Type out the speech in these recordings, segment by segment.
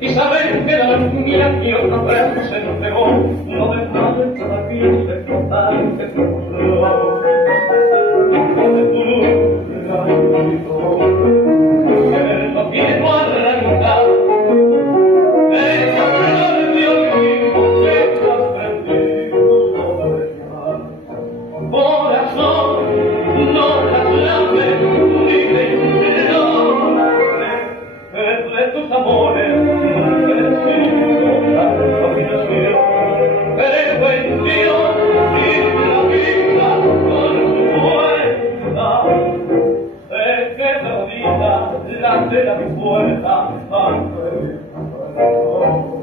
Y saber que la mía que otra vez se nos pegó, no deja de todavía de contar que somos lobos. Donde tú la invitó, que no tiene tu arrancar, esa flor de olivo que te has prendido sobre mi mar. Corazón, no la claves ni de de tus amores, que necesito la imaginación, pero en Dios y la vida con su fuerza, sé que perdida la de mi puerta ante mi corazón.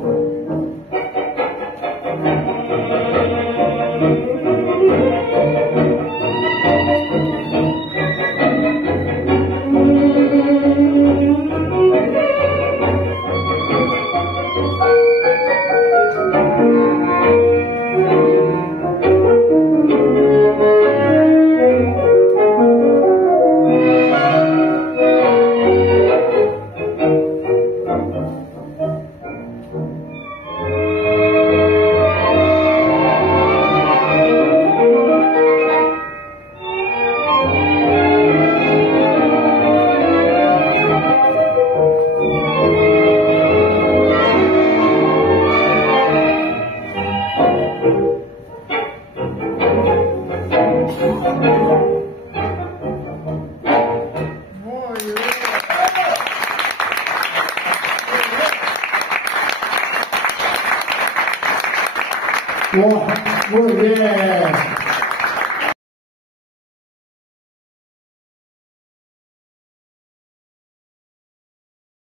Muy bien.